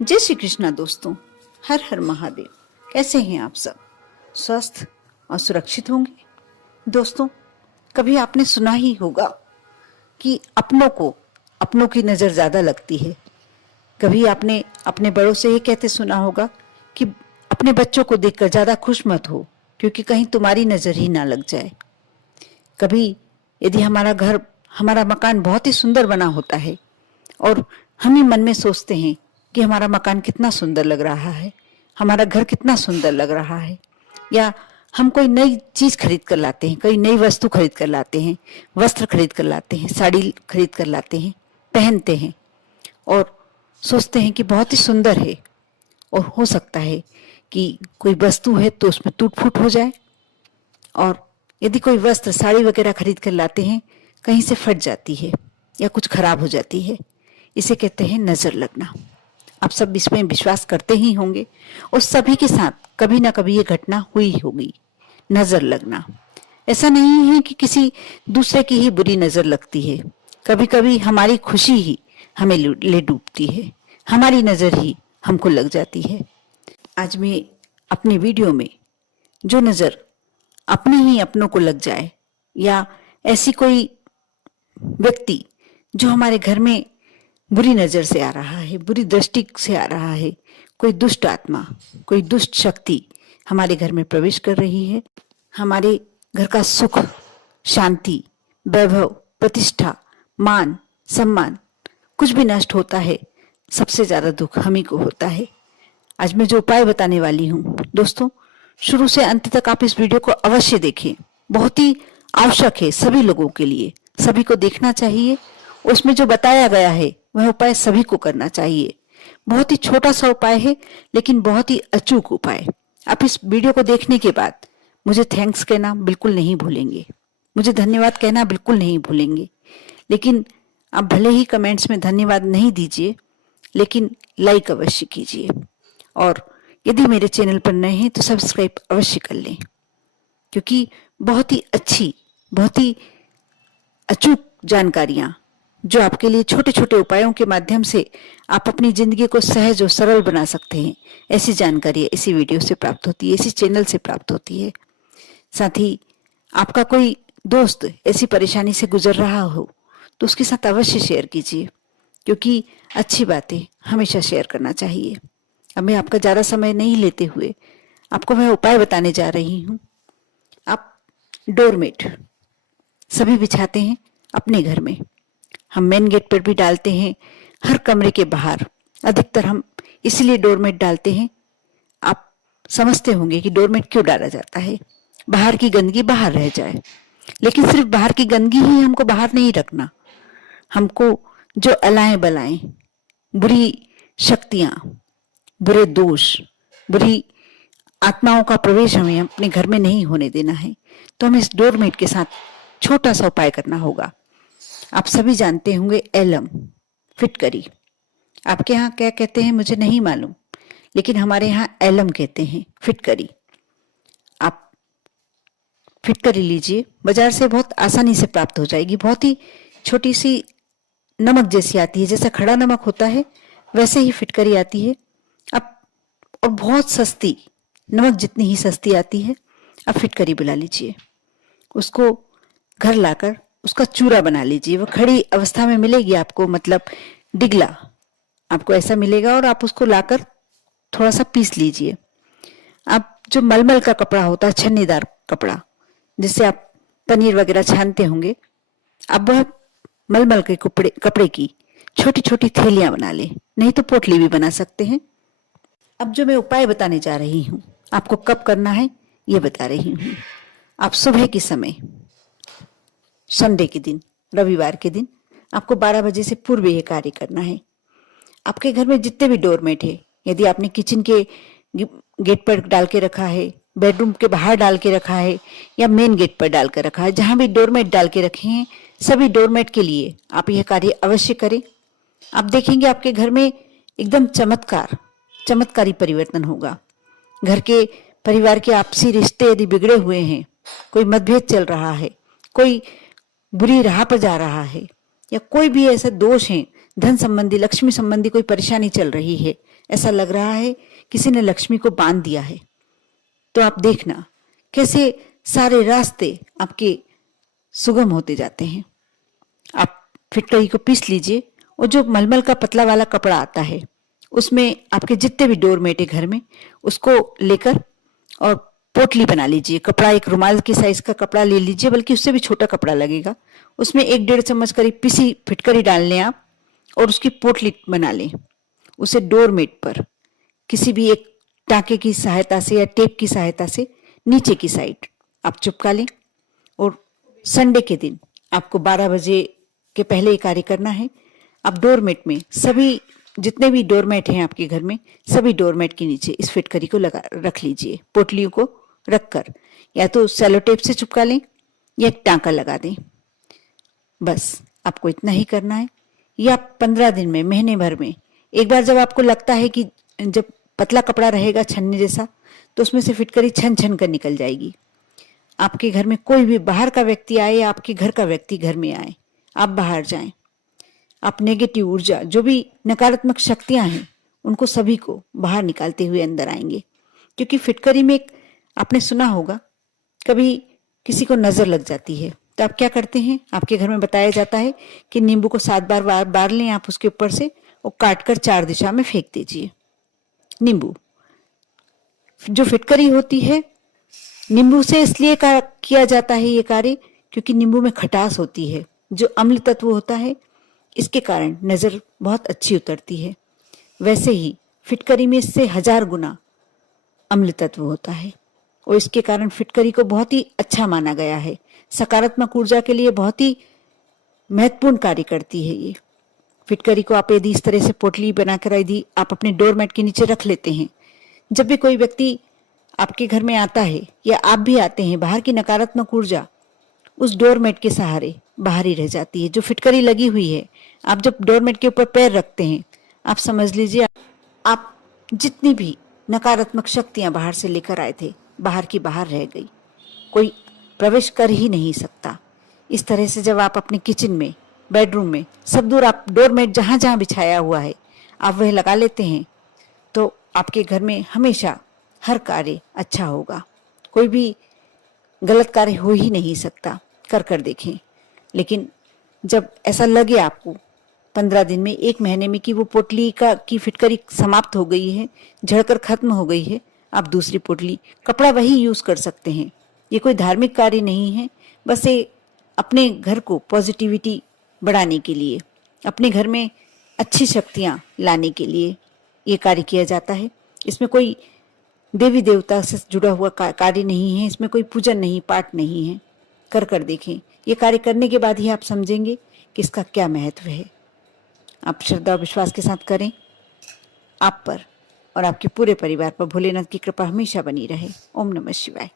जय श्री कृष्णा दोस्तों। हर हर महादेव। कैसे हैं आप सब? स्वस्थ और सुरक्षित होंगे। दोस्तों, कभी आपने सुना ही होगा कि अपनों की नजर ज्यादा लगती है। कभी आपने अपने बड़ों से ये कहते सुना होगा कि अपने बच्चों को देखकर ज्यादा खुश मत हो, क्योंकि कहीं तुम्हारी नजर ही ना लग जाए। कभी यदि हमारा मकान बहुत ही सुंदर बना होता है और हम ही मन में सोचते हैं कि हमारा मकान कितना सुंदर लग रहा है, हमारा घर कितना सुंदर लग रहा है, या हम कोई नई चीज खरीद कर लाते हैं, कोई नई वस्तु खरीद कर लाते हैं, वस्त्र खरीद कर लाते हैं, साड़ी खरीद कर लाते हैं, पहनते हैं और सोचते हैं कि बहुत ही सुंदर है। और हो सकता है कि कोई वस्तु है तो उसमें टूट फूट हो जाए, और यदि कोई वस्त्र साड़ी वगैरह खरीद कर लाते हैं, कहीं से फट जाती है या कुछ खराब हो जाती है। इसे कहते हैं नजर लगना। आप सब इसमें विश्वास करते ही होंगे और सभी के साथ कभी ना कभी ये घटना हुई होगी, नजर लगना। ऐसा नहीं है कि किसी दूसरे की ही बुरी नजर लगती है, कभी कभी हमारी खुशी ही हमें ले डूबती है, हमारी नजर ही हमको लग जाती है। आज मैं अपनी वीडियो में जो नजर अपने ही अपनों को लग जाए, या ऐसी कोई व्यक्ति जो हमारे घर में बुरी नजर से आ रहा है, बुरी दृष्टि से आ रहा है, कोई दुष्ट आत्मा, कोई दुष्ट शक्ति हमारे घर में प्रवेश कर रही है, हमारे घर का सुख, शांति, वैभव, प्रतिष्ठा, मान, सम्मान कुछ भी नष्ट होता है, सबसे ज्यादा दुख हम ही को होता है। आज मैं जो उपाय बताने वाली हूँ दोस्तों, शुरू से अंत तक आप इस वीडियो को अवश्य देखें। बहुत ही आवश्यक है सभी लोगों के लिए, सभी को देखना चाहिए। उसमें जो बताया गया है वह उपाय सभी को करना चाहिए। बहुत ही छोटा सा उपाय है, लेकिन बहुत ही अचूक उपाय। आप इस वीडियो को देखने के बाद मुझे थैंक्स कहना बिल्कुल नहीं भूलेंगे, मुझे धन्यवाद कहना बिल्कुल नहीं भूलेंगे। लेकिन आप भले ही कमेंट्स में धन्यवाद नहीं दीजिए, लेकिन लाइक अवश्य कीजिए, और यदि मेरे चैनल पर नए हैं तो सब्सक्राइब अवश्य कर लें, क्योंकि बहुत ही अच्छी, बहुत ही अचूक जानकारियां जो आपके लिए छोटे छोटे उपायों के माध्यम से आप अपनी जिंदगी को सहज और सरल बना सकते हैं, ऐसी जानकारी इसी वीडियो से प्राप्त होती है, इसी चैनल से प्राप्त होती है। साथ ही आपका कोई दोस्त ऐसी परेशानी से गुजर रहा हो तो उसके साथ अवश्य शेयर कीजिए, क्योंकि अच्छी बातें हमेशा शेयर करना चाहिए। अब मैं आपका ज्यादा समय नहीं लेते हुए आपको मैं उपाय बताने जा रही हूँ। आप डोरमेट सभी बिछाते हैं अपने घर में, हम मेन गेट पर भी डालते हैं, हर कमरे के बाहर अधिकतर हम इसलिए डोरमेट डालते हैं। आप समझते होंगे कि डोरमेट क्यों डाला जाता है, बाहर की गंदगी बाहर रह जाए। लेकिन सिर्फ बाहर की गंदगी ही हमको बाहर नहीं रखना, हमको जो अलाएं बलाएं, बुरी शक्तियां, बुरे दोष, बुरी आत्माओं का प्रवेश हमें अपने घर में नहीं होने देना है। तो हमें इस डोरमेट के साथ छोटा सा उपाय करना होगा। आप सभी जानते होंगे एलम, फिटकरी। आपके यहाँ क्या कहते हैं मुझे नहीं मालूम, लेकिन हमारे यहाँ एलम कहते हैं, फिटकरी। आप फिटकरी लीजिए, बाजार से बहुत आसानी से प्राप्त हो जाएगी। बहुत ही छोटी सी नमक जैसी आती है, जैसा खड़ा नमक होता है वैसे ही फिटकरी आती है। अब और बहुत सस्ती, नमक जितनी ही सस्ती आती है। अब फिटकरी बुला लीजिए, उसको घर लाकर उसका चूरा बना लीजिए। वो खड़ी अवस्था में मिलेगी आपको, मतलब डिगला आपको ऐसा मिलेगा, और आप उसको लाकर थोड़ा सा पीस लीजिए। आप जो मलमल का कपड़ा होता है, छन्नीदार कपड़ा, जिससे आप पनीर वगैरह छानते होंगे, अब वह मलमल के कपड़े की छोटी छोटी थैलियां बना लें, नहीं तो पोटली भी बना सकते हैं। अब जो मैं उपाय बताने जा रही हूँ, आपको कब करना है ये बता रही हूँ। आप सुबह के समय, संडे के दिन, रविवार के दिन आपको 12 बजे से पूर्व ये कार्य करना है। आपके घर में जितने भी डोरमेट है, यदि आपने किचन के गेट पर डाल के रखा है, बेडरूम के बाहर डाल के रखा है, या मेन गेट पर डाल के रखा है, जहां भी डोरमेट डाल के रखे हैं, सभी डोरमेट के लिए आप यह कार्य अवश्य करें। आप देखेंगे आपके घर में एकदम चमत्कारी परिवर्तन होगा। घर के परिवार के आपसी रिश्ते यदि बिगड़े हुए हैं, कोई मतभेद चल रहा है, कोई बुरी राह पर जा रहा है, या कोई भी ऐसे दोष हैं धन संबंधी, लक्ष्मी संबंधी कोई परेशानी चल रही है, ऐसा लग रहा है किसी ने लक्ष्मी को बांध दिया है, तो आप देखना कैसे सारे रास्ते आपके सुगम होते जाते हैं। आप फिटकरी को पीस लीजिए और जो मलमल का पतला वाला कपड़ा आता है उसमें आपके जितने भी डोरमेट है घर में उसको लेकर और पोटली बना लीजिए। कपड़ा एक रुमाल के साइज का कपड़ा ले लीजिए, बल्कि उससे भी छोटा कपड़ा लगेगा। उसमें 1-1.5 चम्मच करीब पिसी फिटकरी डाल लें आप और उसकी पोटली बना लें। उसे डोरमेट पर किसी भी एक टाँके की सहायता से या टेप की सहायता से नीचे की साइड आप चिपका लें और संडे के दिन आपको 12 बजे के पहले ये कार्य करना है। आप डोरमेट में सभी जितने भी डोरमेट हैं आपके घर में, सभी डोरमेट के नीचे इस फिटकरी को लगा रख लीजिए। पोटलियों को रखकर या तो सेलो टेप से चिपका लें या एक टाँका लगा दें। बस आपको इतना ही करना है। या 15 दिन में, महीने भर में एक बार जब आपको लगता है कि जब पतला कपड़ा रहेगा छन्नी जैसा, तो उसमें से फिटकरी छन छन कर निकल जाएगी। आपके घर में कोई भी बाहर का व्यक्ति आए या आपके घर का व्यक्ति घर में आए, आप बाहर जाएं, आप नेगेटिव ऊर्जा, जो भी नकारात्मक शक्तियां हैं, उनको सभी को बाहर निकालते हुए अंदर आएंगे। क्योंकि फिटकरी में एक आपने सुना होगा, कभी किसी को नजर लग जाती है तो आप क्या करते हैं, आपके घर में बताया जाता है कि नींबू को 7 बार बार लें आप उसके ऊपर से और काटकर 4 दिशा में फेंक दीजिए। नींबू जो फिटकरी होती है, नींबू से इसलिए किया जाता है ये कार्य क्योंकि नींबू में खटास होती है, जो अम्ल तत्व होता है, इसके कारण नजर बहुत अच्छी उतरती है। वैसे ही फिटकरी में इससे 1000 गुना अम्ल तत्व होता है और इसके कारण फिटकरी को बहुत ही अच्छा माना गया है। सकारात्मक ऊर्जा के लिए बहुत ही महत्वपूर्ण कार्य करती है ये फिटकरी को। आप यदि इस तरह से पोटली बनाकर यदि आप अपने डोरमेट के नीचे रख लेते हैं, जब भी कोई व्यक्ति आपके घर में आता है या आप भी आते हैं, बाहर की नकारात्मक ऊर्जा उस डोरमेट के सहारे बाहर ही रह जाती है। जो फिटकरी लगी हुई है, आप जब डोरमेट के ऊपर पैर रखते हैं, आप समझ लीजिए आप जितनी भी नकारात्मक शक्तियां बाहर से लेकर आए थे, बाहर की बाहर रह गई, कोई प्रवेश कर ही नहीं सकता। इस तरह से जब आप अपने किचन में, बेडरूम में, सब दूर आप डोरमेट जहां जहां बिछाया हुआ है आप वह लगा लेते हैं, तो आपके घर में हमेशा हर कार्य अच्छा होगा। कोई भी गलत कार्य हो ही नहीं सकता। कर देखें। लेकिन जब ऐसा लगे आपको 15 दिन में, 1 महीने में कि वो पोटली की फिटकरी समाप्त हो गई है, झड़कर खत्म हो गई है, आप दूसरी पोटली, कपड़ा वही यूज कर सकते हैं। ये कोई धार्मिक कार्य नहीं है, बस ये अपने घर को पॉजिटिविटी बढ़ाने के लिए, अपने घर में अच्छी शक्तियां लाने के लिए ये कार्य किया जाता है। इसमें कोई देवी देवता से जुड़ा हुआ कार्य नहीं है, इसमें कोई पूजन नहीं, पाठ नहीं है। कर देखें। ये कार्य करने के बाद ही आप समझेंगे कि इसका क्या महत्व है। आप श्रद्धा और विश्वास के साथ करें। आप पर और आपके पूरे परिवार पर भोलेनाथ की कृपा हमेशा बनी रहे। ओम नमः शिवाय।